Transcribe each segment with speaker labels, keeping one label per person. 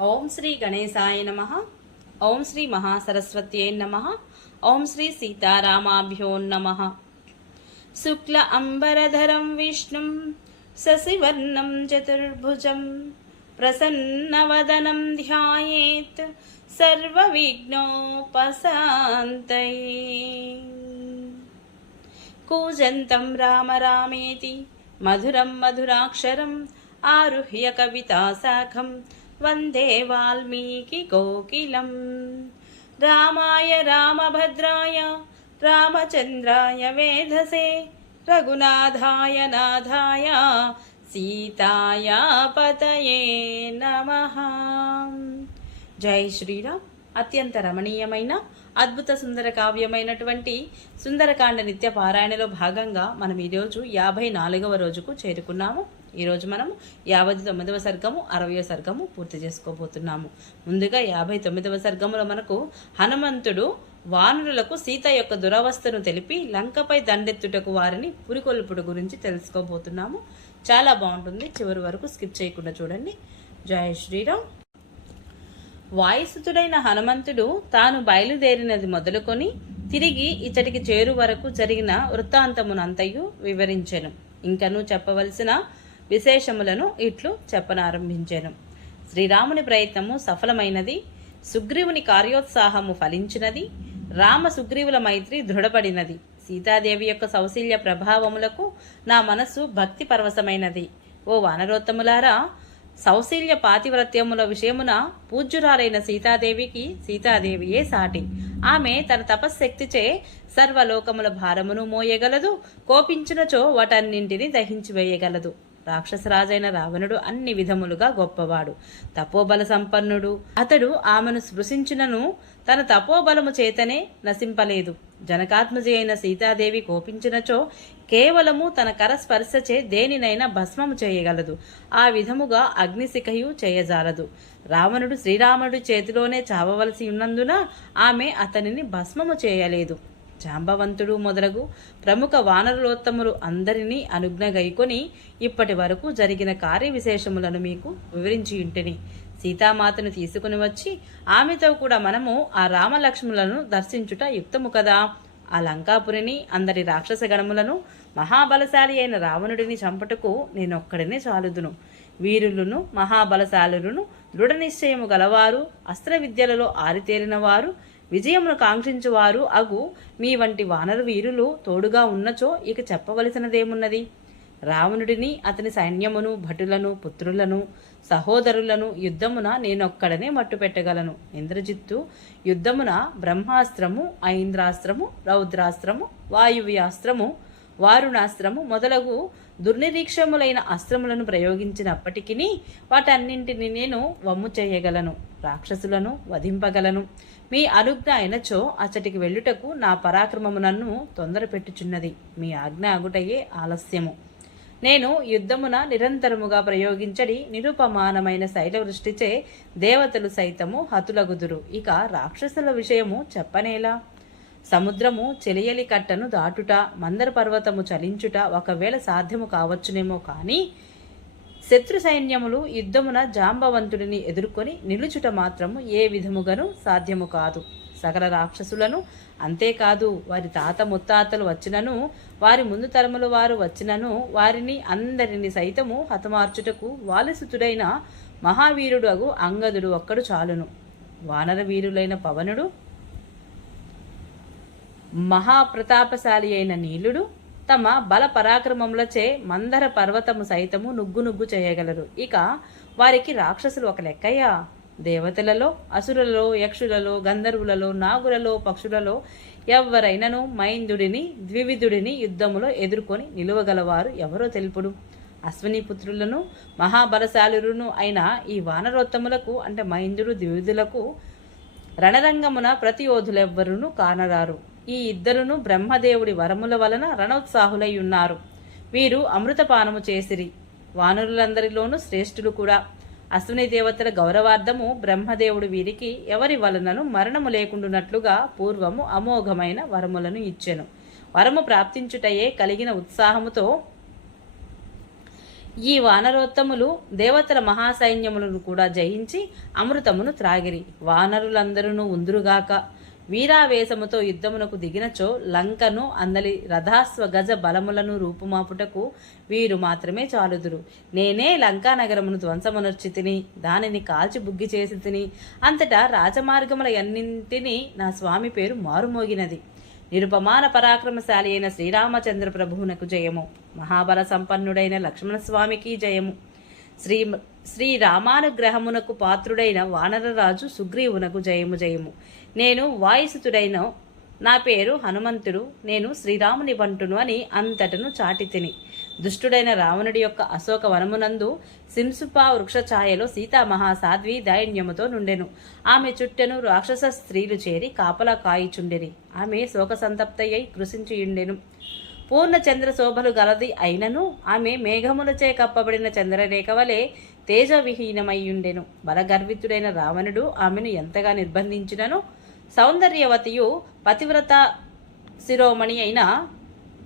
Speaker 1: ఓం శ్రీ గణేశాయ నమ. ఓం శ్రీ మహాసరస్వత్యై నమ. ఓం శ్రీ సీతారామాభ్యో నమ. శుక్ల అంబరధరం విష్ణుం శశివర్ణం చతుర్భుజం ప్రసన్నవదనం ధ్యాయేత్ సర్వవిఘ్నోపశాంతై. కూజంతం రామ రామేతి మధురం మధురాక్షరం ఆరుహ్య కవితాశాఖం వందే వాల్మీకి కోకిలం రామాయ రామభద్రాయ రామచంద్రాయ వేధసే రఘునాథాయ నాథాయ సీతాయ పతయే నమః జై శ్రీరామ్ అత్యంత రమణీయమైన అద్భుత సుందర కావ్యమైనటువంటి సుందరకాండ నిత్య పారాయణలో భాగంగా మనం ఈరోజు యాభై నాలుగవ రోజుకు చేరుకున్నాము. ఈరోజు మనం యాభై తొమ్మిదవ సర్గము అరవయో సర్గము పూర్తి చేసుకోబోతున్నాము. ముందుగా యాభై తొమ్మిదవ సర్గములో మనకు హనుమంతుడు వానరులకు సీత యొక్క దురవస్థను తెలిపి లంకపై దండెత్తుటకు వారిని పురికొల్పుడు గురించి తెలుసుకోబోతున్నాము. చాలా బాగుంటుంది. చివరి వరకు స్కిప్ చేయకుండా చూడండి. జయ శ్రీరామ్. వాయుసుతుడైన హనుమంతుడు తాను బయలుదేరినది మొదలుకొని తిరిగి ఇతడికి చేరు వరకు జరిగిన వృత్తాంతమునంతయు వివరించెను. ఇంకను చెప్పవలసిన విశేషములను ఇట్లు చెప్పనారంభించెను. శ్రీరాముని ప్రయత్నము సఫలమైనది సుగ్రీవుని కార్యోత్సాహము ఫలించినది రామ సుగ్రీవుల మైత్రి దృఢపడినది. సీతాదేవి యొక్క సౌశల్య ప్రభావములకు నా మనస్సు భక్తి పరవశమైనది. ఓ వానరోత్తములారా సౌశల్య పాతివ్రత్యముల విషయమున పూజ్యురాలైన సీతాదేవికి సీతాదేవియే సాటి. ఆమె తన తపశ్శక్తిచే సర్వలోకముల భారమును మోయగలదు కోపించినచో వాటన్నింటిని దహించి వేయగలదు రాక్షసరాజైన రావణుడు అన్ని విధములుగా గొప్పవాడు. తపోబల సంపన్నుడు. అతడు ఆమెను స్పృశించినను తన తపోబలము చేతనే నశింపలేదు. జనకాత్మజ అయిన సీతాదేవి కోపించినచో కేవలము తన కర స్పర్శచే దేనినైనా భస్మము చేయగలదు. ఆ విధముగా అగ్నిశిఖయు చేయజాలదు. రావణుడు శ్రీరాముడి చేతిలోనే చావవలసి ఉన్నందున ఆమె అతనిని భస్మము చేయలేదు. జాంబవంతుడు మొదలగు ప్రముఖ వానరులోత్తములు అందరినీ అనుజ్ఞగైకొని ఇప్పటి వరకు జరిగిన కార్య విశేషములను మీకు వివరించి ఇంటిని సీతామాతను తీసుకుని వచ్చి ఆమెతో కూడా మనము ఆ రామలక్ష్ములను దర్శించుట యుక్తము కదా. ఆ లంకాపురిని అందరి రాక్షస గణములను మహాబలశాలి అయిన రావణుడిని చంపటకు నేనొక్కడినే చాలుదును. వీరులను మహాబలశాలులను దృఢ నిశ్చయము గలవారు అస్త్ర విద్యలలో ఆరితేరిన వారు విజయమును కాంక్షించువారు అగు మీ వంటి వానర వీరులు తోడుగా ఉన్నచో ఇక చెప్పవలసినదేమున్నది? రావణుడిని అతని సైన్యమును భటులను పుత్రులను సహోదరులను యుద్ధమున నేనొక్కడనే మట్టు పెట్టగలను ఇంద్రజిత్తు యుద్ధమున బ్రహ్మాస్త్రము ఐంద్రాస్త్రము రౌద్రాస్త్రము వాయువ్యాస్త్రము వారుణాస్త్రము మొదలగు దుర్నిరీక్షములైన అస్త్రములను ప్రయోగించినప్పటికీ వాటన్నింటిని నేను వమ్ము చేయగలను. రాక్షసులను వధింపగలను. మీ అనుజ్ఞ అయినచో అచ్చటికి వెళ్ళుటకు నా పరాక్రమము నన్ను తొందర పెట్టుచున్నది మీ ఆజ్ఞ అగుటయే ఆలస్యము. నేను యుద్ధమున నిరంతరముగా ప్రయోగించడి నిరుపమానమైన శైలవృష్టిచే దేవతలు సైతము హతులగుదురు. ఇక రాక్షసుల విషయము చెప్పనేలా? సముద్రము చెలియలి కట్టను దాటుట మందర పర్వతము చలించుట ఒకవేళ సాధ్యము కావచ్చునేమో కానీ శత్రు సైన్యములు యుద్ధమున జాంబవంతుడిని ఎదుర్కొని నిలుచుట మాత్రము ఏ విధముగాను సాధ్యము కాదు. సకల రాక్షసులను అంతేకాదు వారి తాత ముత్తాతలు వచ్చినను వారి ముందు తరముల వారు వచ్చినను వారిని అందరిని సైతము హతమార్చుటకు వాలసుతుడైన మహావీరుడు అగు అంగదుడు ఒక్కడు చాలును. వానర వీరులైన పవనుడు మహాప్రతాపశాలి అయిన నీలుడు తమ బల పరాక్రమములచే మందర పర్వతము సైతము నుగ్గు నుగ్గు చేయగలరు. ఇక వారికి రాక్షసులు ఒక లెక్కయ్యా. దేవతలలో అసురులలో యక్షులలో గంధర్వులలో నాగులలో పక్షులలో ఎవరైనను మైందుడిని ద్వివిధుడిని యుద్ధములో ఎదుర్కొని నిలువగలవారు ఎవరో తెలుపుడు. అశ్విని పుత్రులను మహాబలశాలురును అయిన ఈ వానరోత్తములకు అంటే మైందుడు ద్వివిధులకు రణరంగమున ప్రతి యోధులెవ్వరును కానరారు. ఈ ఇద్దరును బ్రహ్మదేవుడి వరముల వలన రణోత్సాహులై ఉన్నారు. వీరు అమృతపానము చేసిరి. వానరులందరిలోనూ శ్రేష్ఠులు కూడా. అశ్విని దేవతల గౌరవార్థము బ్రహ్మదేవుడు వీరికి ఎవరి వలనను మరణము లేకుండునట్లుగా పూర్వము అమోఘమైన వరములను ఇచ్చెను. వరము ప్రాప్తించుటయే కలిగిన ఉత్సాహముతో ఈ వానరోత్తములు దేవతల మహాసైన్యములను కూడా జయించి అమృతమును త్రాగిరి. వానరులందరూ ఉందురుగాక. వీరావేశముతో యుద్ధమునకు దిగినచో లంకను అందలి రథాస్వ గజ బలములను రూపుమాపుటకు వీరు మాత్రమే చాలుదురు. నేనే లంకా నగరమును ధ్వంసమునర్చి తిని దానిని కాల్చి బుగ్గి చేసి తిని అంతటా రాజమార్గముల అన్నింటినీ నా స్వామి పేరు మారుమోగినది. నిరుపమాన పరాక్రమశాలి అయిన శ్రీరామచంద్ర ప్రభువునకు జయము. మహాబల సంపన్నుడైన లక్ష్మణస్వామికి జయము. శ్రీ శ్రీ రామానుగ్రహమునకు పాత్రుడైన వానరరాజు సుగ్రీవునకు జయము జయము. నేను వాయిసుతుడైన నా పేరు హనుమంతుడు. నేను శ్రీరాముని బంటును అని అంతటను చాటి తిని. దుష్టుడైన రావణుడి యొక్క అశోక వనమునందు సింసుపా వృక్ష ఛాయలో సీతామహాసాధ్వి దైన్యముతో నుండెను. ఆమె చుట్టెను రాక్షస స్త్రీలు చేరి కాపలా కాయిచుండెని ఆమె శోక సంతప్తయ్యై కృషించియుండెను పూర్ణ చంద్ర శోభలు గలది అయినను ఆమె మేఘములచే కప్పబడిన చంద్రరేఖ వలె తేజవిహీనమయ్యుండెను. బలగర్వితుడైన రావణుడు ఆమెను ఎంతగా నిర్బంధించినను? సౌందర్యవతియు పతివ్రత శిరోమణి అయిన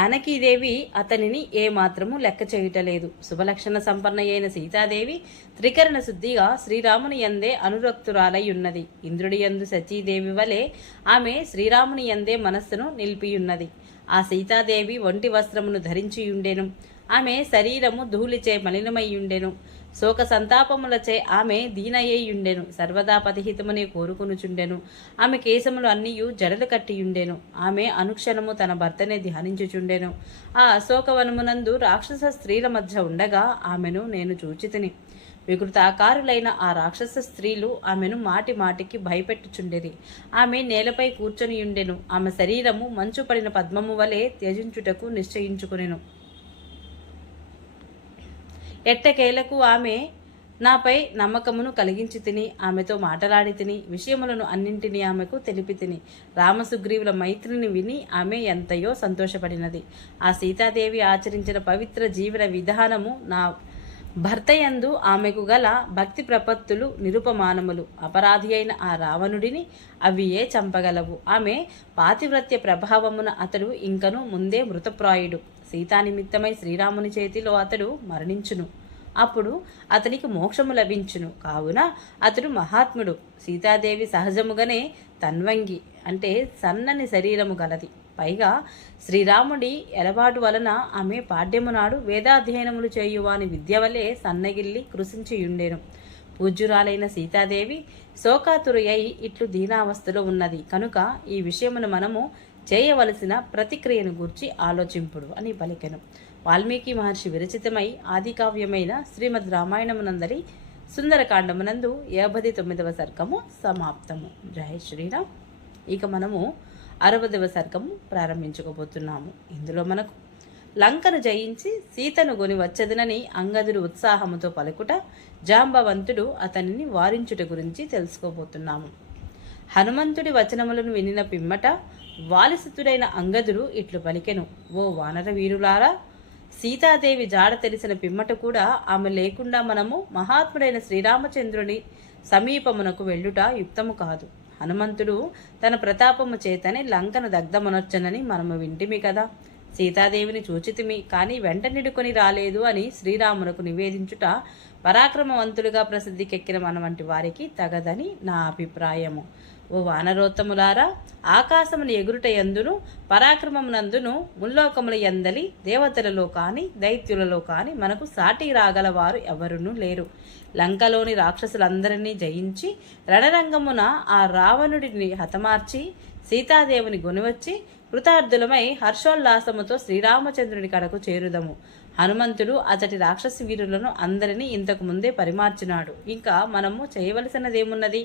Speaker 1: అనకీదేవి అతనిని ఏమాత్రము లెక్క చేయటలేదు. శుభలక్షణ సంపన్న అయిన సీతాదేవి త్రికరణ శుద్ధిగా శ్రీరాముని ఎందే అనురక్తురాలై ఉన్నది ఇంద్రుడి యందు సచీదేవి వలె ఆమె శ్రీరాముని ఎందే మనస్సును నిలిపియున్నది. ఆ సీతాదేవి ఒంటి వస్త్రమును ధరించియుండెను. ఆమె శరీరము ధూళిచే మలినమయ్యుండెను. శోక సంతాపములచే ఆమె దీనయ్యుండెను సర్వదా పతిహితమునే కోరుకునుచుండెను. ఆమె కేశములు అన్నియు జడలు కట్టియుండెను. ఆమె అనుక్షణము తన భర్తనే ధ్యానించుచుండెను. ఆ అశోకవనమునందు రాక్షస స్త్రీల మధ్య ఉండగా ఆమెను నేను చూచితిని. వికృతాకారులైన ఆ రాక్షస స్త్రీలు ఆమెను మాటి మాటికి భయపెట్టుచుండేది. ఆమె నేలపై కూర్చొనియుండెను. ఆమె శరీరము మంచు పడిన పద్మము వలె త్యజించుటకు నిశ్చయించుకునేను. ఎట్టకేలకు ఆమె నాపై నమ్మకమును కలిగించి తిని ఆమెతో మాటలాడి తిని విషయములను అన్నింటినీ ఆమెకు తెలిపి తిని రామసుగ్రీవుల మైత్రిని విని ఆమె ఎంతయో సంతోషపడినది. ఆ సీతాదేవి ఆచరించిన పవిత్ర జీవన విధానము నా భర్తయందు ఆమెకు గల భక్తి ప్రపత్తులు నిరుపమానములు. అపరాధి అయిన ఆ రావణుడిని అవి ఏ చంపగలవు. ఆమె పాతివ్రత్య ప్రభావమున అతడు ఇంకను ముందే మృతప్రాయుడు. సీతా నిమిత్తమై శ్రీరాముని చేతిలో అతడు మరణించును. అప్పుడు అతనికి మోక్షము లభించును. కావున అతడు మహాత్ముడు. సీతాదేవి సహజముగానే తన్వంగి అంటే సన్నని శరీరము గలది. పైగా శ్రీరాముడి ఎలబాటు వలన ఆమె పాడ్యము నాడు వేదాధ్యయనములు చేయువాని విద్య వలె సన్నగిల్లి కృషించియుండెను పూజ్యురాలైన సీతాదేవి శోకాతురయ్యి ఇట్లు దీనావస్థలో ఉన్నది. కనుక ఈ విషయమును మనము చేయవలసిన ప్రతిక్రియను గూర్చి ఆలోచింపుడు అని పలికెను. వాల్మీకి మహర్షి విరచితమై ఆదికావ్యమైన శ్రీమద్ రామాయణమునందరి సుందరకాండమునందు యాభై తొమ్మిదవ సర్గము సమాప్తము. జయ శ్రీరామ్. ఇక మనము అరవదవ సర్గం ప్రారంభించుకోబోతున్నాము. ఇందులో మనకు లంకను జయించి సీతను గొని వచ్చదనని అంగదుడు ఉత్సాహముతో పలుకుట జాంబవంతుడు అతనిని వారించుట గురించి తెలుసుకోబోతున్నాము. హనుమంతుడి వచనములను వినిన పిమ్మట వాలిసుతుడైన అంగదుడు ఇట్లు పలికెను. ఓ వానర వీరులారా సీతాదేవి జాడ తెలిసిన పిమ్మట కూడా ఆమె లేకుండా మనము మహాత్ముడైన శ్రీరామచంద్రుని సమీపమునకు వెళ్ళుట యుక్తము కాదు. హనుమంతుడు తన ప్రతాపము చేతనే లంకను దగ్ధమునొచ్చనని మనము వింటిమి కదా. సీతాదేవిని చూచితిమి కానీ వెంట నిడుకొని రాలేదు అని శ్రీరామునకు నివేదించుట పరాక్రమవంతులుగా ప్రసిద్ధికెక్కిన మన వంటి వారికి తగదని నా అభిప్రాయము. ఓ వానరోత్తములారా ఆకాశమును ఎగురుట ఎందును పరాక్రమమునందును ముల్లోకముల ఎందలి దేవతలలో కానీ దైత్యులలో కానీ మనకు సాటి రాగలవారు ఎవరునూ లేరు. లంకలోని రాక్షసులందరినీ జయించి రణరంగమున ఆ రావణుడిని హతమార్చి సీతాదేవిని గొనివచ్చి కృతార్థులమై హర్షోల్లాసముతో శ్రీరామచంద్రుని కడకు చేరుదము. హనుమంతుడు అతడి రాక్షసి వీరులను అందరినీ ఇంతకు ముందే పరిమార్చినాడు. ఇంకా మనము చేయవలసినదేమున్నది?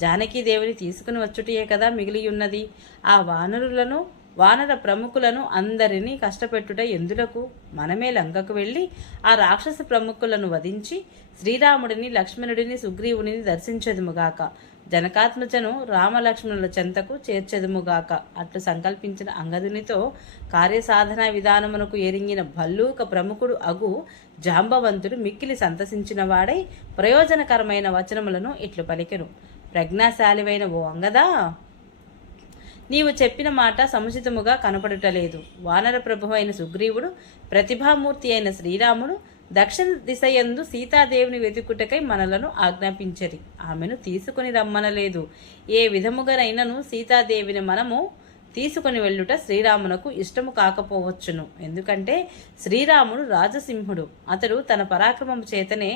Speaker 1: జానకీదేవిని తీసుకుని వచ్చుటయే కదా మిగిలి ఉన్నది ఆ వానరులను వానర ప్రముఖులను అందరినీ కష్టపెట్టుట ఎందులకు? మనమే లంకకు వెళ్ళి ఆ రాక్షస ప్రముఖులను వధించి శ్రీరాముడిని లక్ష్మణుడిని సుగ్రీవుని దర్శించదుముగాక. జనకాత్మజను రామలక్ష్మణుల చెంతకు చేర్చెదుముగాక. అట్లు సంకల్పించిన అంగదునితో కార్యసాధన విధానమునకు ఎరింగిన భల్లూక ప్రముఖుడు అగు జాంబవంతుడు మిక్కిలి సంతసించిన వాడై ప్రయోజనకరమైన వచనములను ఇట్లు పలికెను. ప్రజ్ఞాశాలివైన ఓ అంగదా? నీవు చెప్పిన మాట సముచితముగా కనపడుటలేదు. వానర ప్రభు అయిన సుగ్రీవుడు ప్రతిభామూర్తి అయిన శ్రీరాముడు దక్షిణ దిశయందు సీతాదేవిని వెతుకుటకై మనలను ఆజ్ఞాపించరి. ఆమెను తీసుకుని రమ్మనలేదు. ఏ విధముగానైనను సీతాదేవిని మనము తీసుకుని వెళ్ళుట శ్రీరామునకు ఇష్టము కాకపోవచ్చును. ఎందుకంటే శ్రీరాముడు రాజసింహుడు. అతడు తన పరాక్రమం చేతనే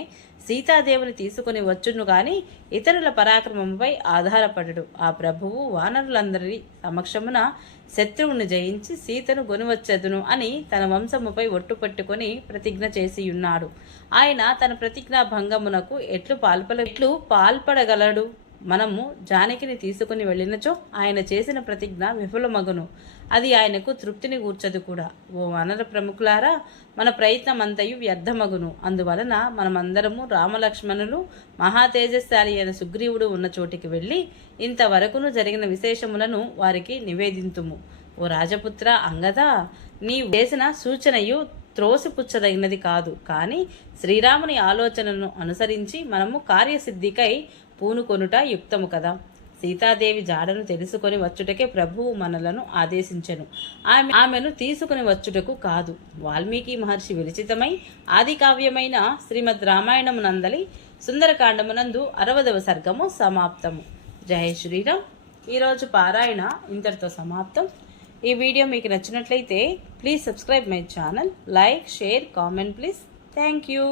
Speaker 1: సీతాదేవిని తీసుకుని వచ్చును గాని ఇతరుల పరాక్రమంపై ఆధారపడడు. ఆ ప్రభువు వానరులందరి సమక్షమున శత్రువుని జయించి సీతను గొనివచ్చదును అని తన వంశముపై ఒట్టుపట్టుకొని ప్రతిజ్ఞ చేసి ఉన్నాడు ఆయన తన ప్రతిజ్ఞా భంగమునకు ఎట్లు పాల్పల ఎట్లు పాల్పడగలడు? మనము జానకిని తీసుకుని వెళ్ళినచో ఆయన చేసిన ప్రతిజ్ఞ విఫలమగును. అది ఆయనకు తృప్తిని కూర్చదు కూడా. ఓ వనర ప్రముఖులారా మన ప్రయత్నం అంతయు వ్యర్థమగును. అందువలన మనమందరము రామలక్ష్మణులు మహాతేజస్శాలి అయిన సుగ్రీవుడు ఉన్న చోటికి వెళ్ళి ఇంతవరకును జరిగిన విశేషములను వారికి నివేదింతుము. ఓ రాజపుత్ర అంగద నీవు చేసిన సూచనయు త్రోసిపుచ్చదగినది కాదు. కానీ శ్రీరాముని ఆలోచనను అనుసరించి మనము కార్యసిద్ధికై పూనుకొనుట యుక్తము కదా. సీతాదేవి జాడను తెలుసుకొని వచ్చుటకే ప్రభువు మనలను ఆదేశించెను. ఆమె ఆమెను తీసుకుని వచ్చుటకు కాదు. వాల్మీకి మహర్షి విరచితమై ఆది కావ్యమైన శ్రీమద్ రామాయణమునందలి సుందరకాండమునందు అరవదవ సర్గము సమాప్తము. జయ శ్రీరామ్. ఈరోజు పారాయణ ఇంతటితో సమాప్తం. ఈ వీడియో మీకు నచ్చినట్లయితే please subscribe my channel. Like share comment please. Thank you.